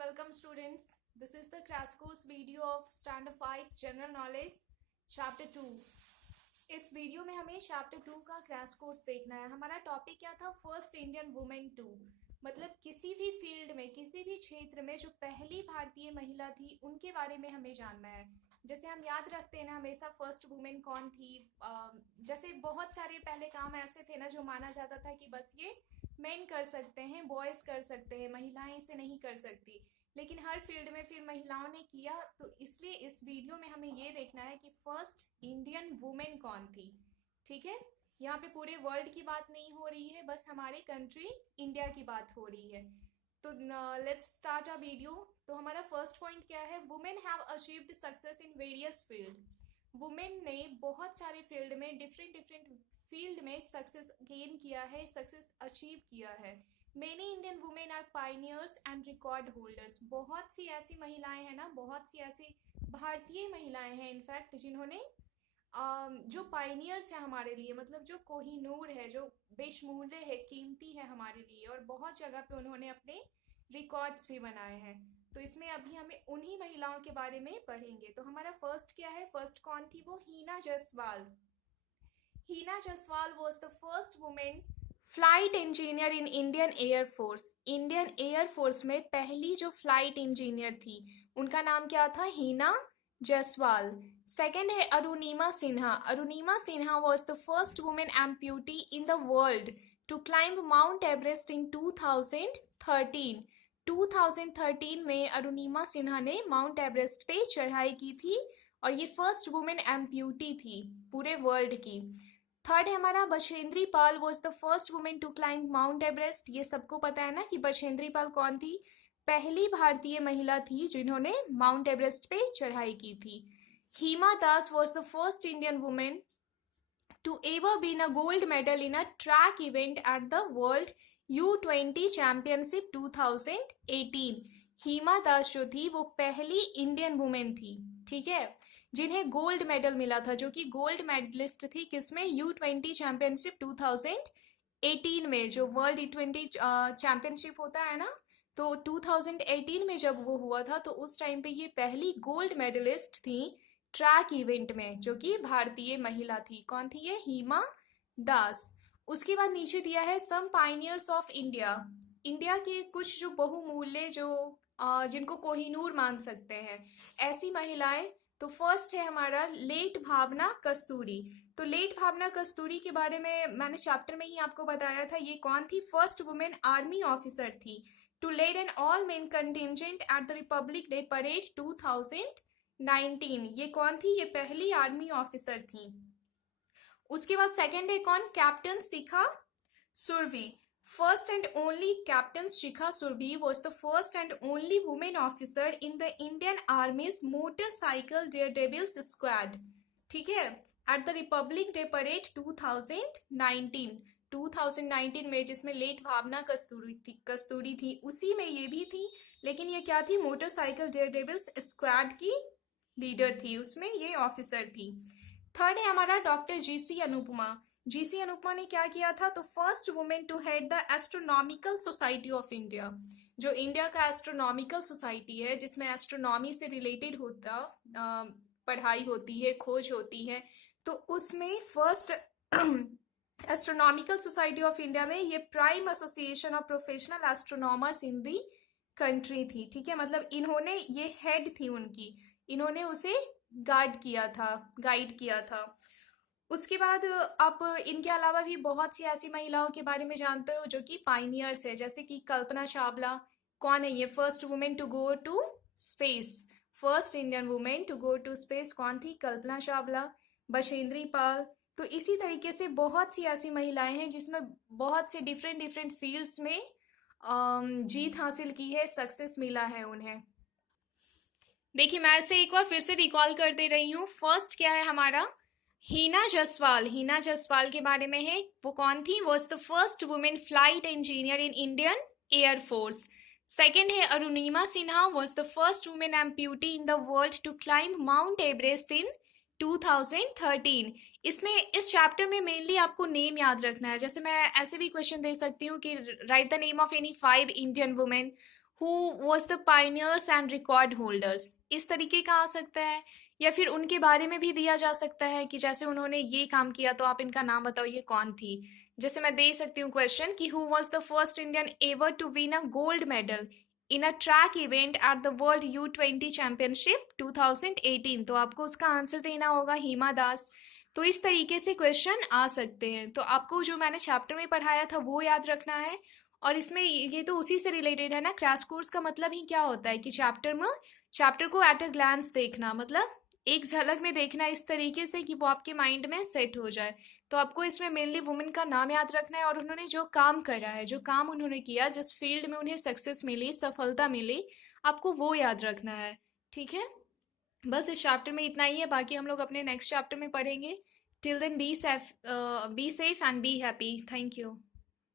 welcome students. This is the crash course video of Standard 5 General Knowledge Chapter 2. इस video में हमें Chapter 2 का crash course देखना है। हमारा टॉपिक क्या था? फर्स्ट इंडियन वुमेन टू, मतलब किसी भी फील्ड में, किसी भी क्षेत्र में जो पहली भारतीय महिला थी उनके बारे में हमें जानना है। जैसे हम याद रखते हैं ना हमेशा फर्स्ट वुमेन कौन थी। जैसे बहुत सारे पहले काम ऐसे थे ना जो माना जाता था कि बस ये मेन कर सकते हैं, बॉयज कर सकते हैं, महिलाएं इसे नहीं कर सकती, लेकिन हर फील्ड में फिर महिलाओं ने किया। तो इसलिए इस वीडियो में हमें ये देखना है कि फर्स्ट इंडियन वुमेन कौन थी। ठीक है, यहाँ पे पूरे वर्ल्ड की बात नहीं हो रही है, बस हमारे कंट्री इंडिया की बात हो रही है। तो लेट्स स्टार्ट अ वीडियो। तो हमारा फर्स्ट पॉइंट क्या है? Women have achieved success in various field. Women ने बहुत सारे फील्ड में, डिफरेंट फील्ड में सक्सेस गेन किया है, सक्सेस अचीव किया है। Many Indian women are pioneers and record holders. बहुत सी ऐसी महिलाएं हैं ना, बहुत सी ऐसी भारतीय महिलाएं हैं इनफैक्ट जिन्होंने जो पायनियर्स है हमारे लिए, मतलब जो कोहिनूर है, जो बेशमूल्य है, कीमती है हमारे लिए, और बहुत जगह पे उन्होंने अपने रिकॉर्ड्स भी बनाए हैं। तो इसमें अभी हमें उन्हीं महिलाओं के बारे में पढ़ेंगे। तो हमारा फर्स्ट क्या है? फर्स्ट कौन थी? वो Hina Jaswal. Hina Jaswal was the first women flight engineer in Indian Air Force. Indian Air Force में पहली जो फ्लाइट इंजीनियर थी उनका नाम क्या था? हीना जसवाल। सेकेंड है Arunima Sinha. Arunima Sinha was the first women amputee in the world to climb Mount Everest in 2013। 2013 में अरुणिमा सिन्हा ने माउंट एवरेस्ट पे चढ़ाई की थी और ये फर्स्ट वुमेन एम्प्यूटी थी पूरे वर्ल्ड की। थर्ड है हमारा Bachendri Pal was the first women to climb Mount Everest. ये सबको पता है ना कि बछेंद्री पाल कौन थी? पहली भारतीय महिला थी जिन्होंने माउंट एवरेस्ट पे चढ़ाई की थी। Hima Das was the first Indian women to ever win a gold medal in a track event at the World U20 Championship 2018। Hima Das जो थी वो पहली इंडियन वुमेन थी, ठीक है, जिन्हें गोल्ड मेडल मिला था, जो कि गोल्ड मेडलिस्ट थी किसमें? U20 चैंपियनशिप 2018 में, जो वर्ल्ड U20 चैंपियनशिप होता है ना, तो 2018 में जब वो हुआ था तो उस टाइम पे ये पहली गोल्ड मेडलिस्ट थी ट्रैक इवेंट में, जो कि भारतीय महिला थी। कौन थी ये? हिमा दास। उसके बाद नीचे दिया है सम पायनियर्स ऑफ इंडिया। इंडिया के कुछ जो बहुमूल्य, जो जिनको कोहिनूर मान सकते हैं, ऐसी महिलाएं। तो फर्स्ट है हमारा लेट भावना कस्तूरी। तो लेट भावना कस्तूरी के बारे में मैंने चैप्टर में ही आपको बताया था। ये कौन थी? फर्स्ट वुमेन आर्मी ऑफिसर थी to lead an all men contingent at the Republic Day parade 2019। ये कौन थी? ये पहली आर्मी ऑफिसर थी। उसके बाद सेकंड है कौन? Captain Shikha Surabhi. First and only captain Shikha Surabhi was the first and only women officer in the Indian army's motorcycle daredevils squad, ठीक है, at the Republic Day parade 2019 में, जिसमें लेट भावना कस्तूरी थी, उसी में ये भी थी, लेकिन ये क्या थी? मोटरसाइकिल डेयरडेविल्स स्क्वाड की लीडर थी, उसमें ये ऑफिसर थी। थर्ड है हमारा doctor G C Anupama. G C Anupama ने क्या किया था? तो first women to head the astronomical society of India. जो इंडिया का एस्ट्रोनॉमिकल सोसाइटी है, जिसमें एस्ट्रोनॉमी से रिलेटेड होता पढ़ाई होती है, खोज होती है, तो उसमें first astronomical society of India में ये prime association of professional astronomers in the country थी, ठीक है, मतलब इन्होंने, ये हेड थी उनकी, इन्होंने उसे गाइड किया था। उसके बाद आप इनके अलावा भी बहुत सी ऐसी महिलाओं के बारे में जानते हो जो कि पायनियर्स है, जैसे कि कल्पना चावला। कौन है ये? First women to go to space. First Indian women to go to space कौन थी? कल्पना चावला। बछेंद्री पाल। तो इसी तरीके से बहुत सी ऐसी महिलाएं हैं जिसमें बहुत से डिफरेंट फील्ड्स में जीत हासिल की है, सक्सेस मिला है उन्हें। देखिए मैं इसे एक बार फिर से रिकॉल कर दे रही हूँ। फर्स्ट क्या है हमारा? हीना जसवाल। हीना जसवाल के बारे में है। वो कौन थी? Was the first women flight engineer in Indian air force. Second है Arunima Sinha, was the first women amputee in the world to climb Mount Everest in 2013। इसमें, इस चैप्टर में मेनली आपको नेम याद रखना है। जैसे मैं ऐसे भी क्वेश्चन दे सकती हूँ कि right the name of any 5 Indian women who was the Pioneers and record holders, इस तरीके का आ सकता है। या फिर उनके बारे में भी दिया जा सकता है कि जैसे उन्होंने ये काम किया तो आप इनका नाम बताओ, ये कौन थी। जैसे मैं दे सकती हूँ क्वेश्चन कि who was the first Indian ever to win a gold medal in a track event at the world U20 championship 2018, तो आपको उसका आंसर देना होगा हिमा दास। तो इस तरीके से क्वेश्चन आ सकते हैं। तो आपको जो मैंने चैप्टर में पढ़ाया था वो याद रखना है। और इसमें ये तो उसी से रिलेटेड है ना, क्रैश कोर्स का मतलब ही क्या होता है कि चैप्टर को एट अ ग्लांस देखना, मतलब एक झलक में देखना इस तरीके से कि वो आपके माइंड में सेट हो जाए। तो आपको इसमें मेनली वुमेन का नाम याद रखना है और उन्होंने जो काम करा है, जो काम उन्होंने किया, जिस फील्ड में उन्हें सक्सेस मिली, सफलता मिली, आपको वो याद रखना है। ठीक है, बस इस चैप्टर में इतना ही है, बाकी हम लोग अपने नेक्स्ट चैप्टर में पढ़ेंगे। Till then be safe and be happy. Thank you.